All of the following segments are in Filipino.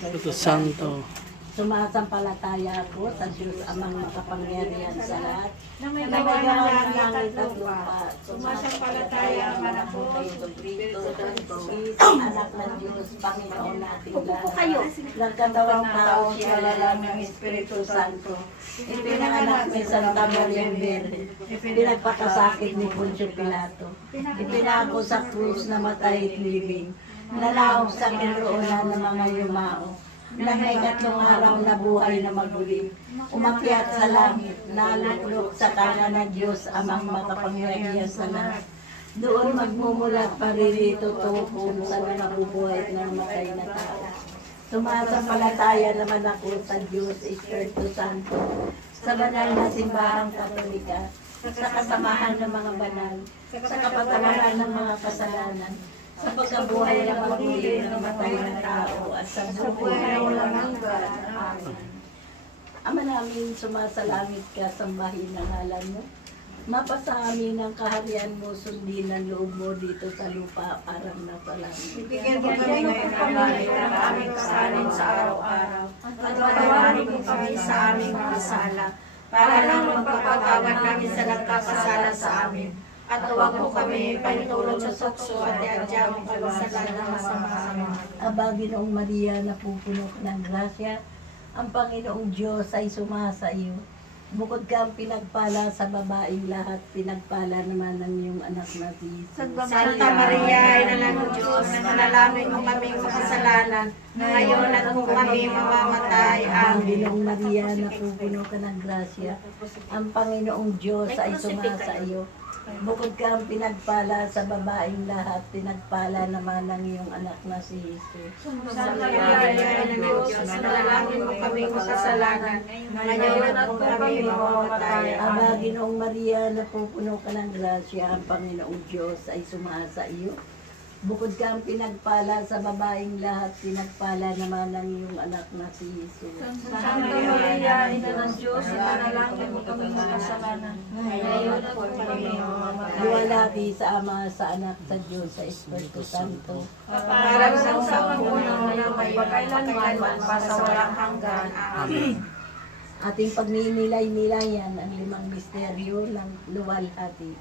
Espiritu Santo. Sumasampalataya ako sa Diyos amang makapangyarihan sa lahat, na may gawa ng langit at lupa. Sumasampalataya naman ako sa Jesucristo, anak ng Diyos, Panginoon natin lahat. Nagkatawang tao, siya lalang ng Espiritu Santo. Ipinanganak ni Santa Maria Virgen. Pinagpakasakit ni Poncio Pilato. Ipinako sa krus na matay at libing. Nalaog sa kinroonan ng mga yumao. Nang may 3 araw na buhay na magulim, umakyat sa langit, naluklok sa kanan ng Diyos amang makapangyarihan sa lahat. Doon magmumulat paririto tukong sa nabubuhay ng matay na tao. Sumasampalataya naman ako sa Diyos, Espiritu Santo, sa banal na simbahang Katolika, sa kasamahan ng mga banal, sa kapatawaran ng mga kasalanan, sa pagkabuhay ng maguli ng matay na tao at sa buhay na walang hanggan. Amen. Ama namin, sumasalangit ka, sambahin ang ngalan mo. Mapasa amin ang kaharian mo, sundin ang loob mo dito sa lupa, parang nasa langit. Bigyan mo kami ngayon ng langit ng aming kasanin sa araw-araw. At patawarin mo kami sa aming mga sala, para lang magpapatawad kami sa nagkakasala sa amin. At huwag mo kami panitulog sa tukso at iadya mo kami sa lahat ng masama. Aba, Ginoong Maria, napupuno ka ng grasya, ang Panginoong Diyos ay sumasa iyo. Bukod kang pinagpala sa babaeng lahat, pinagpala naman ng iyong anak na si Jesus. Santa Maria, Ina ng Diyos, manalangin mo kaming makasalanan, ngayon at kung kami mamamatay. Aba, Ginoong Maria, napupuno ka ng grasya, ang Panginoong Diyos ay sumasa iyo. Bukod kang pinagpala sa babaeng lahat, pinagpala naman ng iyong anak na si Jesus. Santa Maria, Ina ng Diyos, manalangin mo kaming makasalanan, ngayon at kung kami mamamatay. Aba, Ginoong Maria, napupuno ka ng grasya, ang Panginoong Diyos ay sumasa iyo. Bukod kang pinagpala sa babaeng lahat, pinagpala naman ng iyong anak na si Jesus. Santa Maria, Ina ng Diyos, manalangin mo kaming makasalanan, ngayon at kung kami mamamatay. Luwalhati sa Ama, sa Anak, sa Diyos, sa Espiritu Santo. Parang sa pagpunang na magkailanman sa walang hanggan. Amen. Ating pagninilay-nilayan ang 5 misteryo ng luwalhati.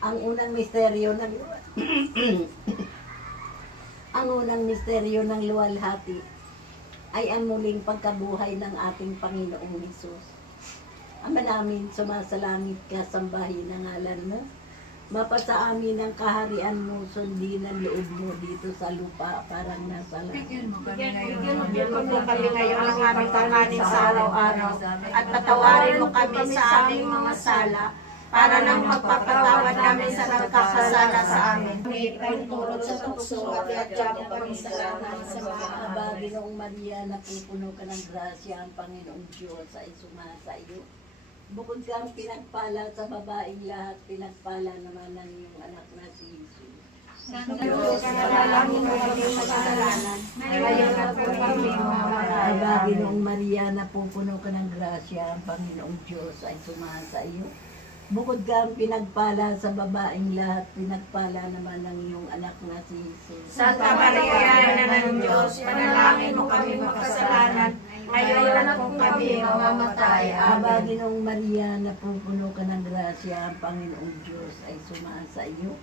Ang unang misteryo ng ang unang misteryo ng luwalhati ay ang muling pagkabuhay ng ating Panginoong Hesus. Ama namin, sumasalangit ka, sambahin ang ngalan mo. Mapasa amin ang kaharian mo, sundin ang loob mo dito sa lupa, parang nasa langit. Bigyan mo kami ngayon ang aming kakanin sa araw-araw at patawarin mo kami sa aming mga sala, para nang magpapatawad kami sa nagkakasala sa amin. Pagtulog sa tukso at iadya mo kami sa lahat ng masama. Aba, Ginoong Maria, napupuno ka ng grasya, ang Panginoong Diyos ay sumasa iyo. Bukod kang pinagpala sa babaeng lahat, pinagpala naman ng iyong anak na si Jesus. Santa Diyos, manalangin mo kami makasalanan, ngayon at kung kami mamamatay. Aba, Ginoong Maria, napupuno ka ng grasya, ang Panginoong Diyos ay sumasa iyo. Bukod kang pinagpala sa babaeng lahat, pinagpala naman ng iyong anak na si Jesus. Santa Maria, Ina ng Diyos, manalangin mo kami makasalanan, ngayon at kung kami mamamatay. Aba, Amen. Ginoong Maria, napupuno ka ng grasya, ang Panginoong Diyos ay sumasa iyo.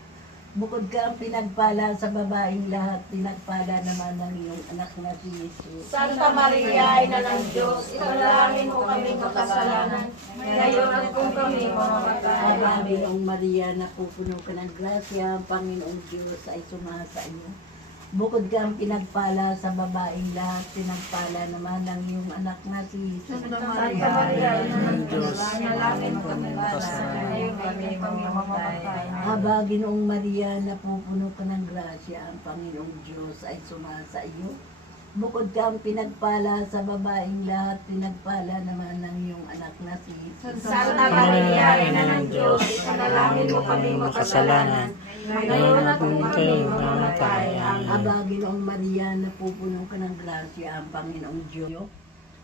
Bukod kang pinagpala sa babaeng lahat, pinagpala naman ng iyong anak na si Jesus. Santa Maria, Ina ng Diyos, ipanalangin mo kami makasalanan, ngayon at kung kami mamamatay. Aba, Ginoong Maria, napupuno ka ng grasya, ang Panginoong Diyos ay sumasa iyo. Bukod kang pinagpala sa babaeng lahat, pinagpala naman ng iyong anak na si Jesus. Santa Maria, Ina ng Diyos, ipanalangin mo kami makasalanan, ngayon at kung kami mamamatay. Aba, Ginoong Maria, napupuno ka ng grasya, ang Panginoong Diyos ay sumasa iyo. Bukod kang pinagpala sa babaeng lahat, pinagpala naman ng iyong anak na si Jesus. Santa Maria, Ina ng Diyos, ipanalangin mo kami makasalanan, ngayon at kung kami mamamatay. Amen. Aba, Ginoong Maria, napupuno ka ng grasya, ang Panginoong Diyos.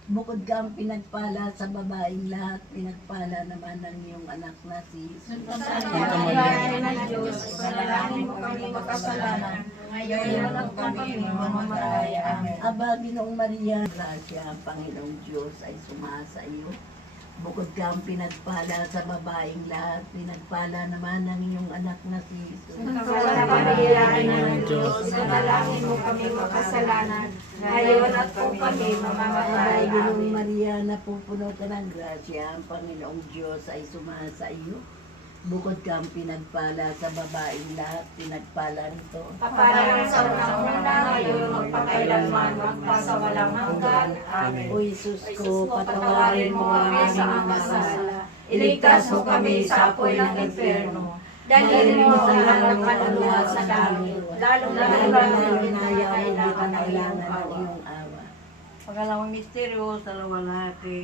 Bukod ka ang pinagpala sa babaeng lahat, pinagpala naman ang iyong anak na si Jesus. Santa Maria, Ina ng Diyos, panalangin mo kami makasalanan, ngayon at kami mamamatay. Amen. Aba, Ginoong Maria, grasya, ang Panginoong Diyos ay sumasa iyo. Bukod ka ang pinagpala sa babaeng lahat, pinagpala naman ang iyong anak na si Jesus. Santa Maria, Ina ng Diyos, panalangin mo kami makasalanan, ngayon at kung kami mamamatay. Ay, Ginoong Amen. Maria, napupuno ka ng grasya, ang Panginoong Diyos ay sumasa iyo. Bukod ka ang pinagpala sa babaeng lahat, pinagpala nito. Kaparang sa unang-una, ngayon, magpakailanman, magpasawalang hanggan. Amen. O Jesus Jesus ko, ko, patawarin mo ang aming mga kasala. sala. Iligtas mo kami sa apoy ng impyerno. Dalhin mo ang lahat ng kaluluwa sa langit, lalong Lalo lalo na na yung yung hindi ka kailangan ng kailangan iyong ng awa. iyong awa. Pangalawang misteryo sa luwalhati,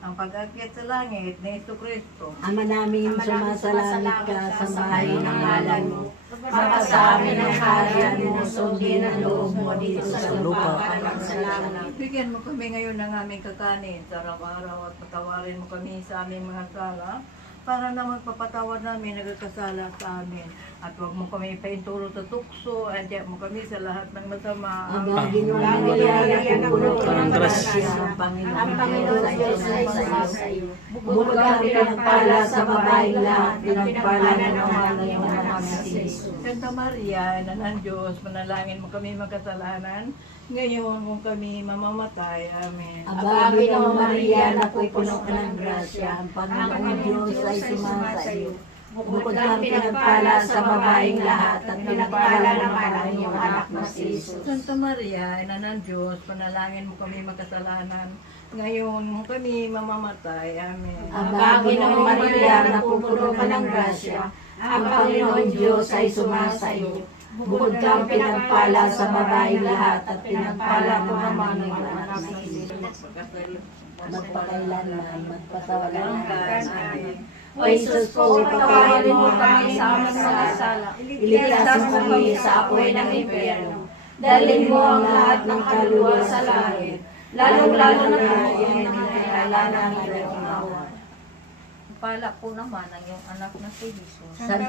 ang pag-akyat sa langit ni Jesucristo. Ama namin, sumasalangit ka sa bahay ng ngalan mo. Mapasa amin ang kaharian mo, sundin ang loob mo dito sa lupa para sa langit. Bigyan mo kami ngayon ng aming kakanin sa araw-araw at patawarin mo kami sa aming mga sala para na magpapatawad namin nagkakasala sa amin. At huwag mo kami painturo sa tukso at diyak mo kami sa lahat ng masama. Aba, Ginoong Maria, napupuno ka ng grasya, ang Panginoon Diyos ay sumasa iyo. Bukod ka ang pinagpala sa babaeng lahat, pinagpala naman ang iyong anak na si Jesus. Santa Maria, Ina ng Diyos, manalangin mo kami magkasalanan, ngayon kung kami mamamatay. Amen. Aba, Ginoong Maria, napupuno ka ng grasya, ang Panginoong Diyos ay sumasa iyo. Bukod ka ang pinagpala sa babaeng lahat, at pinagpala naman ang iyong anak na si Jesus. Santa Maria, Ina ng Diyos, panalangin mo kami magkasalanan, ngayon kung kami mamamatay. Amen. Aba, Ginoong Maria, napupuno ka ng grasya, ang Panginoong Diyos ay sumasa iyo. Bukod ka ang pinagpala sa babaeng lahat, at pinagpala naman ang iyong anak na si Jesus. Magpakailanman, magpasawalang hanggan. Amen. O Jesus ko, patawarin mo kami sa aming mga sala. Iligtas mo kami sa apoy ng impyerno. Dalhin mo ang lahat ng kaluluwa sa langit, lalong-lalo na po yung nangangailangan ng iyong awa. Pala po naman ang iyong anak na si Jesus. Santa